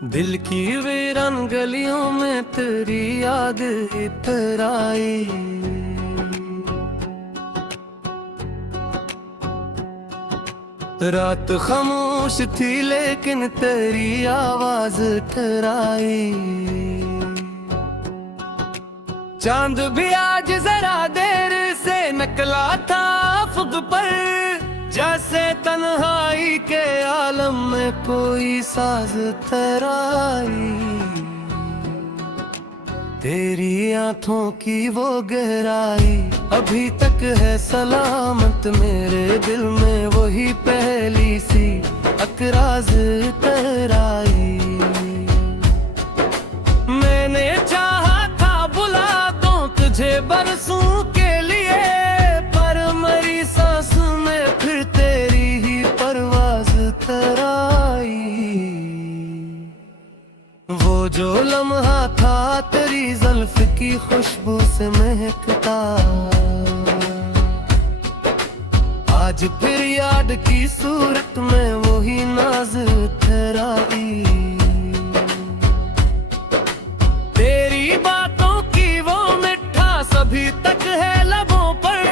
दिल की वीरान गलियों में तेरी याद इतर आई। रात खामोश थी लेकिन तेरी आवाज ठहराई। चांद भी आज जरा देर से निकला था अफक पर, जैसे तन्हाई के आलम में कोई साज तराई। तेरी आंखों की वो गहराई अभी तक है सलामत मेरे दिल में, वही पहली सी अकराज तराई। मैंने चाहा था बुला दूं तुझे बरसों के लिए, पर मरी सांस में फिर तेरी ही परवाज तराई। वो जो लम्हा था तेरी जुल्फ की खुशबू से महकता, आज फिर याद की सूरत में वही नाज ठहराई। तेरी बातों की वो मिठास अभी तक है लबों पर,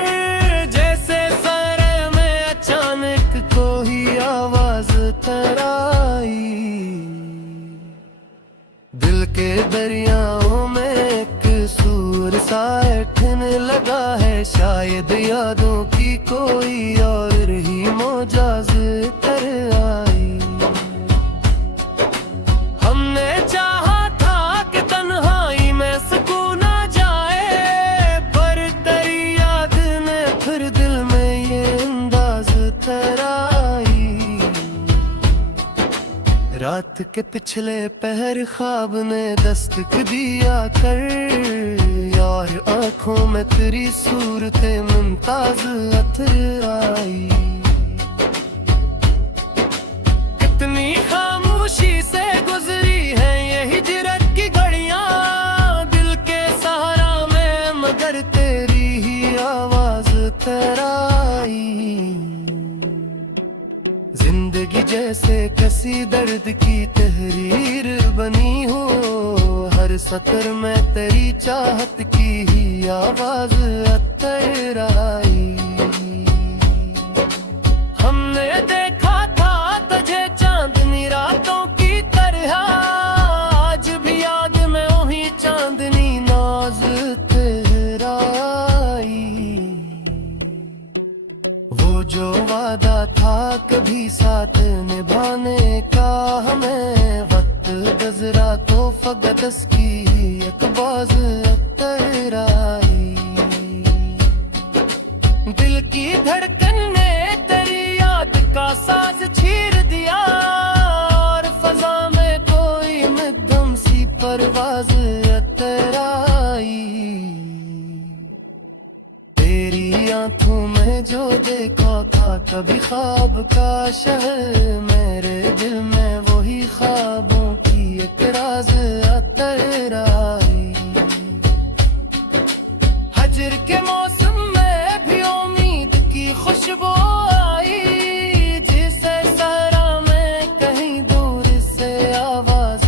जैसे सरे में अचानक कोई आवाज तराई। दिल के दरियाओं में एक सूर सा उठने लगा है, शायद यादों की कोई और ही मोजाज कर आई। हमने चाहा था कि तन्हाई में सुकून आ जाए, पर तेरी याद ने फिर दिल में ये अंदाज तराई। रात के पिछले पहर ख्वाब ने दस्तक दिया कर, यार आंखों में तेरी सूरत मुमताज अतर आई। कितनी खामोशी से गुजरी है ये हिजरत की घड़ियां दिल के सहारा में, मगर तेरी ही आवाज तराई। जिंदगी जैसे किसी दर्द की तहरीर बनी हो, हर सतर में तेरी चाहत की ही आवाज अतर आई। हमने देखा था तुझे चांदनी रातों की तरह, आज भी याद में वही चांदनी नाज तेरा आई। वो जो वादा था कभी साथ निभाने का हमें, वक्त गुजरा तो फगदस की एक बाज अतर आई। दिल की धड़कन ने तेरी याद का साज छीर दिया, और फजा में कोई मध्यम सी परवाज अतर आई। तेरी आंखों में जो देखा था कभी ख्वाब का शहर, मेरे दिल में वही ख्वाबों की एक राज अतर आई। हजर के मौसम में भी उम्मीद की खुशबू आई, जिसे सहरा में कहीं दूर से आवाज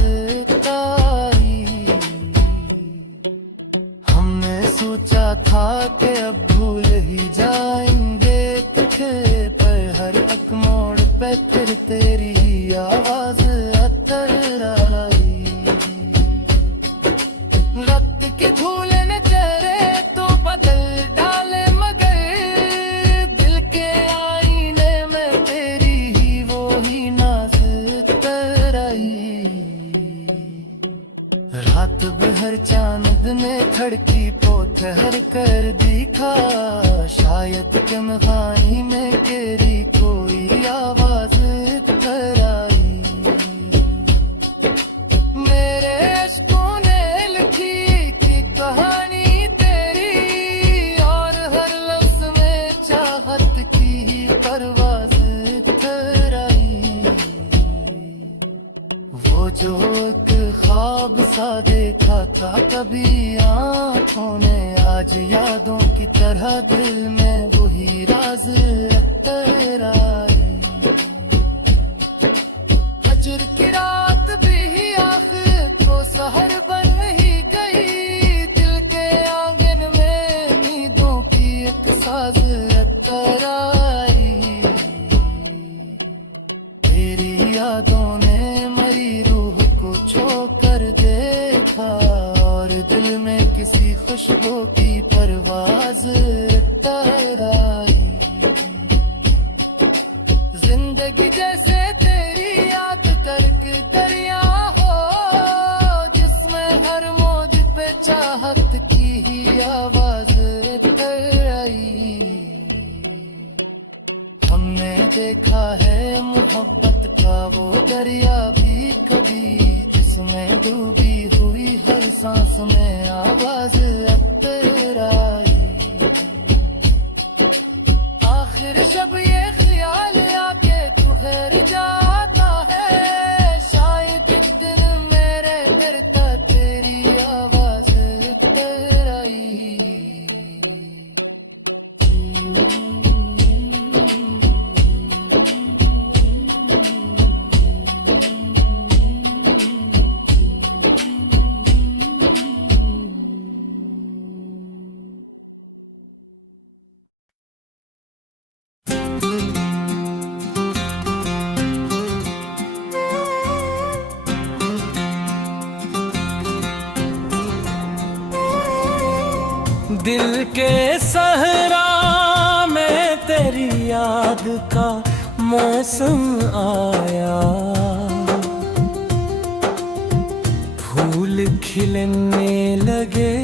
आई। हमने सोचा था कि अब भूल ही जाएंगे तुझे, पर हर एक मोड़ पे फिर तेरी आवाज अतर आई। रात की धूल ने चेहरे तो बदल डाले, मगर दिल के आईने में तेरी ही वो ही नाज तराई। रात भर चांद ने खड़की पोथर कर दिखा, शायद कमहानी में तेरी कोई आवाज तराई। मेरे अश्कों ने लिखी की कहानी तेरी, और हर लफ्ज में चाहत की परवाज तराई। वो जो एक ख्वाब सा देखा था कभी आंखों ने, आज यादों की तरह दिल में वही राज अतर आई। हजर की रात भी जिसने देखा है मोहब्बत का वो दरिया भी कभी, जिसमें डूबी हुई हर सांस में आवाज अब तेरा आई। आखिर जब ये ख्याल आके तू ठहर जाता है, शायद एक दिन मेरे घर का तेरी आवाज तेरा आई। दिल के सहरा में तेरी याद का मौसम आया, फूल खिलने लगे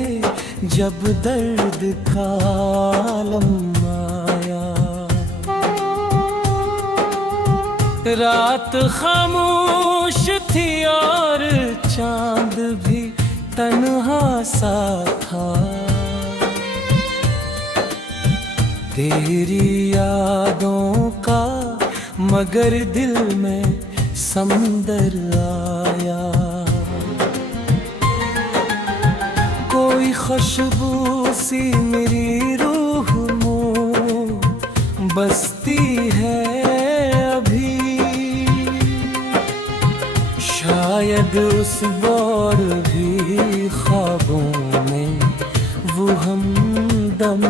जब दर्द का आलम आया। रात खामोश थी और चांद भी तन्हा सा था, तेरी यादों का मगर दिल में समंदर आया। कोई खुशबू सी मेरी रूह में बसती है अभी, शायद उस दौर भी ख्वाबों में वो हमदम।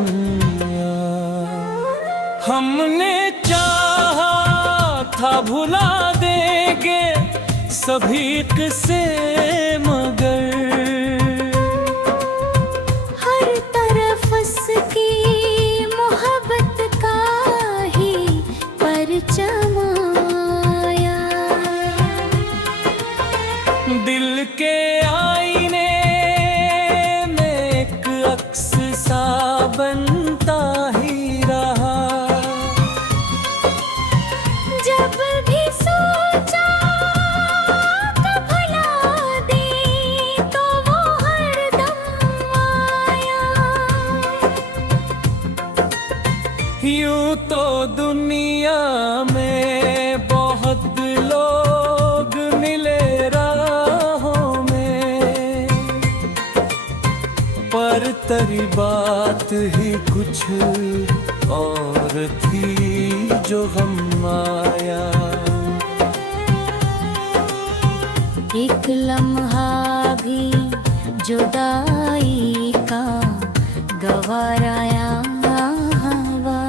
हमने चाहा था भुला देंगे सभी किस्से, मगर हर तरफ उसकी मोहब्बत का ही परचम आया। दिल के आईने में एक अक्स सा बनता ही रहा, जब भी सोचा कि भुला दे तो वो हरदम आया। यूं तो दुनिया में बहुत लोग मिले राहों में, पर तेरी बात ही कुछ और थी जो गम आया। एक लम्हा भी जुदाई का गवाराया हवा,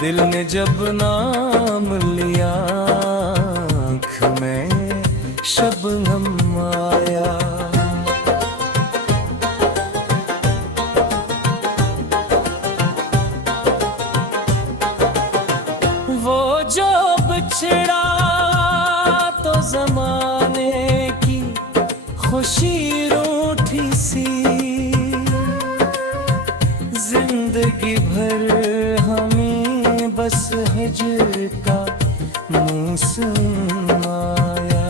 दिल ने जब नाम लिया आँख में शबनम आया। वो जो बिछड़ा तो जमाने की खुशी रूठी सी, जिंदगी भर हमें बस हिज्र का मौसम आया।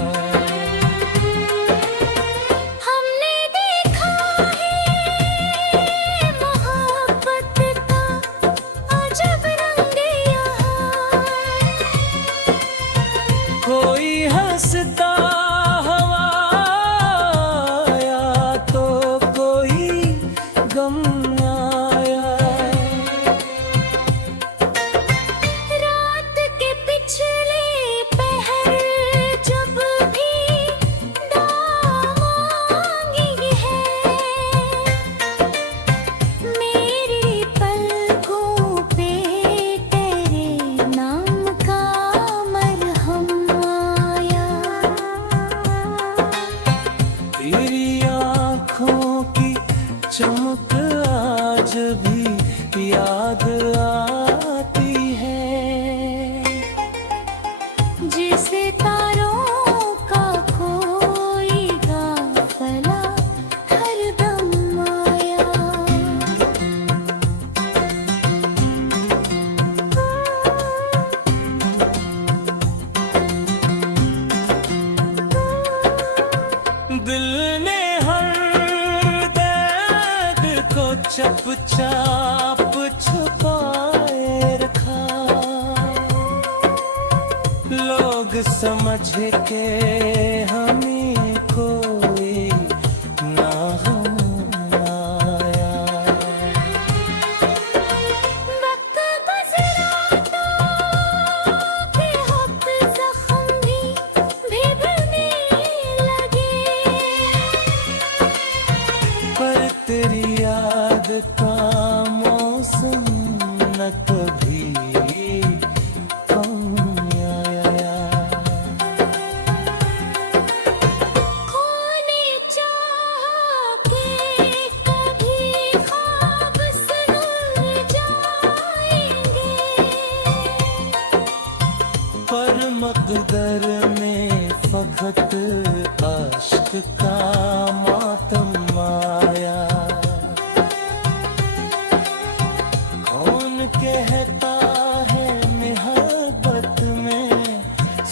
हमने देखा है मोहब्बत का अजब रंग यहाँ, कोई हंसता हुआ आया तो कोई गम आया। रात के पिछले पहर जब भी दामांगी है, मेरी पलकों पे तेरे नाम का मरहम आया। तेरी आँखों की चमक आज भी याद आती है, जिसे तारों का कोई गाफला हरदम आया। समझ के हमें कोई ना हम आया। वक्त गुजरा तो बेहद जख्म भी भीगने लगे, पर तेरी याद का मौसम न कभी कम आया। खोने चाहा के कभी ख्वाब सुन जाएंगे, पर मकदर में फकत आश्क का मातम आया। कौन कहता है मोहब्बत में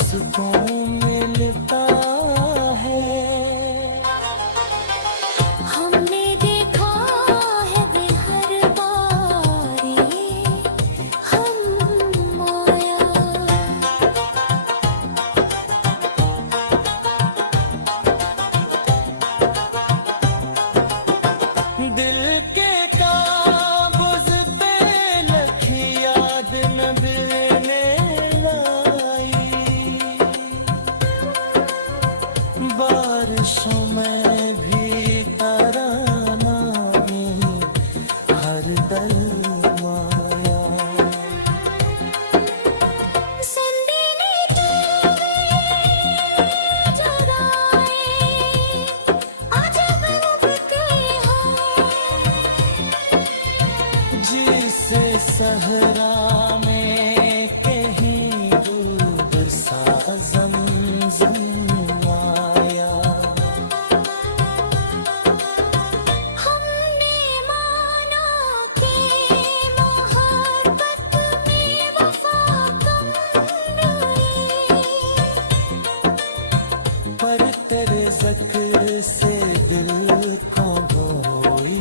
सुकून मिलता है। हमने देखा है वे हर बार हम आया। दिल के काबुज पे लखी याद न देने लाई। बारिशों में भी तराना में हर दल माया। संदीने जराए आज बनते हैं, जिसे सहरा में कहीं दूर सा ज़मज़म आया। हमने माना कि मोहब्बत में वफा कम नहीं, पर तेरे ज़िक्र से दिल को कोई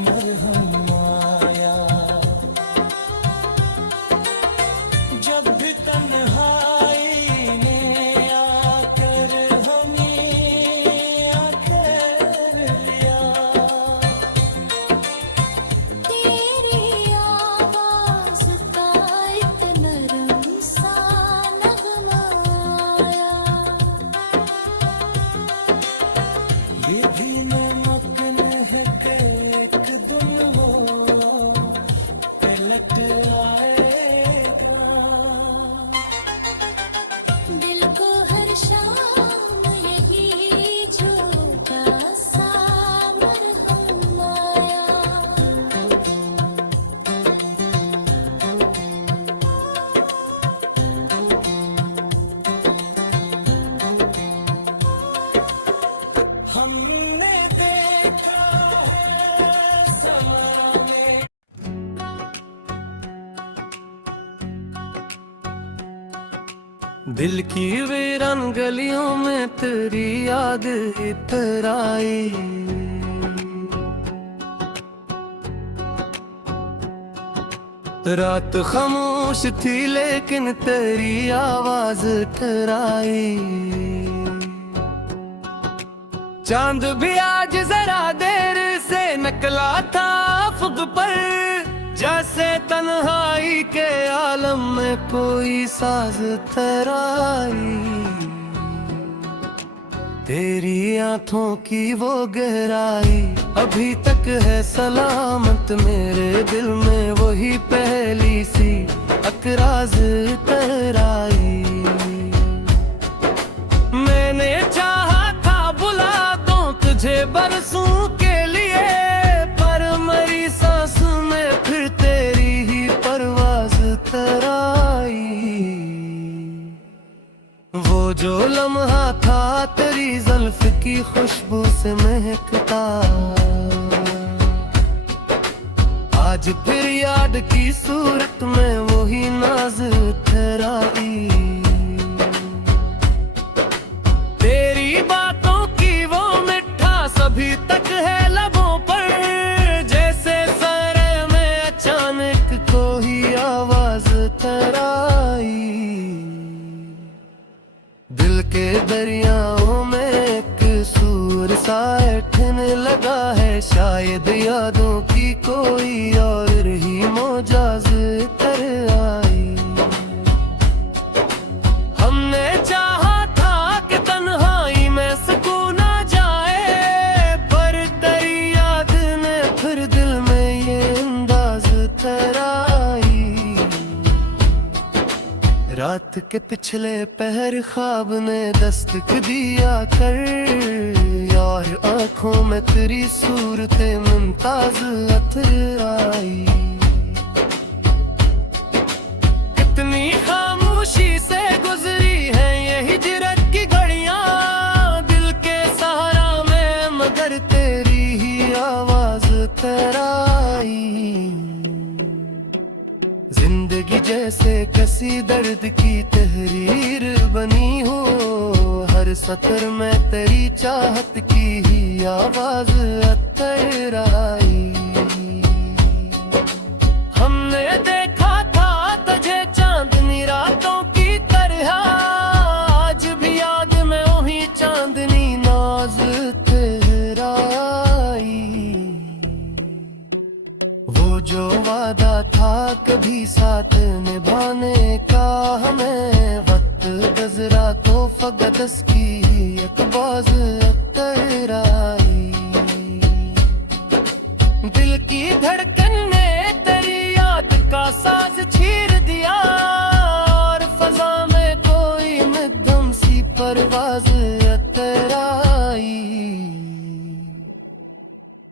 मरहम आया। जब भी तन्हाई ने आकर हमें आकर लिया। तेरी आवाज़ का एक नरम सा नगमा आया। विधि में मगन है कि एक दिन वो पलट आएगा। दिल को हर शाम यही छोटा सा मरहम आया। हमने देखा है समा में। दिल की वीरान गलियों में तेरी याद इतर आई। रात खामोश थी लेकिन तेरी आवाज टकराई। चांद भी आज जरा देर से निकला था अफक पर, जैसे तन्हाई के आलम में कोई साज तराई। तेरी आंखों की वो गहराई अभी तक है सलामत मेरे दिल में, वही पहली सी अकराज तराई। मैंने चाहा था बुला दूं तुझे बरसों के लिए, पर मरी सांस में फिर तेरी ही परवाज तराई। वो जो लम्हा था तेरी जुल्फ की खुशबू से महकता, आज फिर याद की सूरत में वही नाज ठहराई। तेरी बातों की वो मिठास अभी तक है लबों पर, जैसे सरे में अचानक कोई आवाज तराई। भेद यादों की कोई और ही मोजाज कर आई। हमने चाहा था कि तन्हाई में सुकून आ जाए, पर तेरी याद ने फिर दिल में ये अंदाज तराई। रात के पिछले पहर ख्वाब ने दस्तक दिया कर, यार आंखों में तेरी सूरत मुमताज अतर आई। कितनी खामोशी से गुजरी है ये हिजरत की घड़ियां दिल के सहारा में, मगर तेरी ही आवाज तराई। जिंदगी जैसे किसी दर्द की तहरीर बनी हो, हर सतर में तेरी चाहत की ही आवाज अतर आई। हमने देखा था तुझे चांदनी रातों की तरह, आज भी याद में वही चांदनी नाज तेरा आई। वो जो वादा था कभी साथ निभाने का, हमें वक्त गुजरा तो फगदस की एक बाज अतर आई। दिल की धड़कन ने तेरी याद का साज छीर दिया, और फजा में कोई मध्यम सी परवाज अतर आई।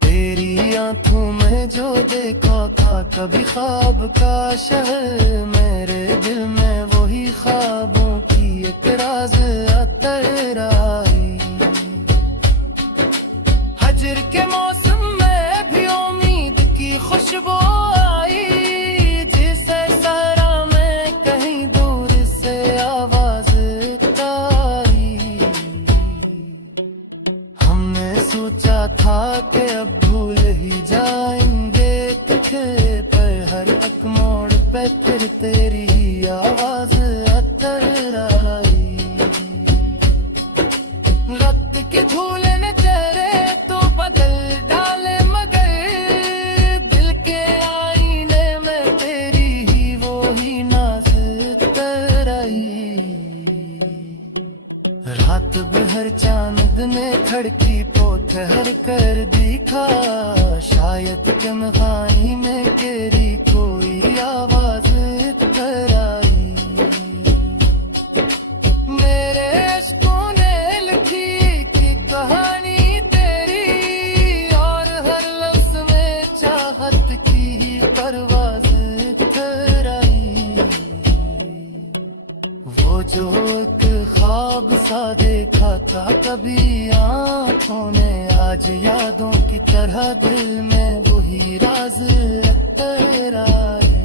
तेरी आंखों में जो देखा था कभी ख्वाब का शहर, मेरे दिल में वही ख्वाबों की एक राज अतर आई। हजर के मौसम में भी उम्मीद की खुशबू आई, जिसे सहरा में कहीं दूर से आवाज आई। हमने सोचा था कि अब भूल ही जाएंगे तुझे, पर हर एक मोड़ पे फिर तेरी ही आवाज अतर आई। वक्त की धूल ने चेहरे तो बदल डाले, मगर दिल के आईने में तेरी ही वो ही नाज तराई। रात भर चांद ने खड़की को ठहर कर दिखा, शायद कमहानी में तेरी कोई आवाज तराई। मेरे इश्कों ने लिखी की कहानी तेरी, और हर लफ्ज में चाहत की ही परवाज तराई। वो जो एक ख्वाब सा देखा था कभी आंखों ने, आज यादों की तरह दिल में वही राज अतर आई।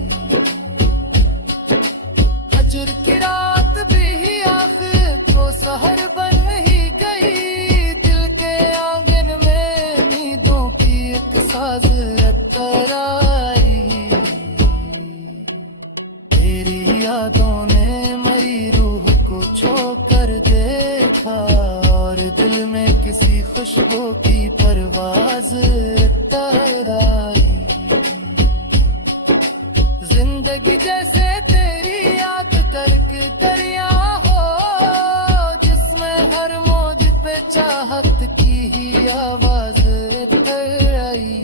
हजर की रात भी आखिर को सहर बन ही गई, दिल के आंगन में उम्मीदों की एक साज अतर आई। तेरी यादों ने मरी रूह को छू कर देखा, और दिल में किसी खुशबू की परवाज तराई। जिंदगी जैसे तेरी याद तर्क दरिया हो, जिसमें हर मौज पे चाहत की ही आवाज तराई।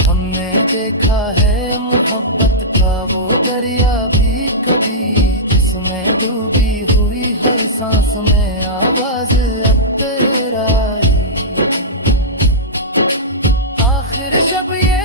हमने देखा है मोहब्बत का वो दरिया भी कभी, जिसमें डूबी हुई हर सांस में आवाज अतर आई। आखिर जब ये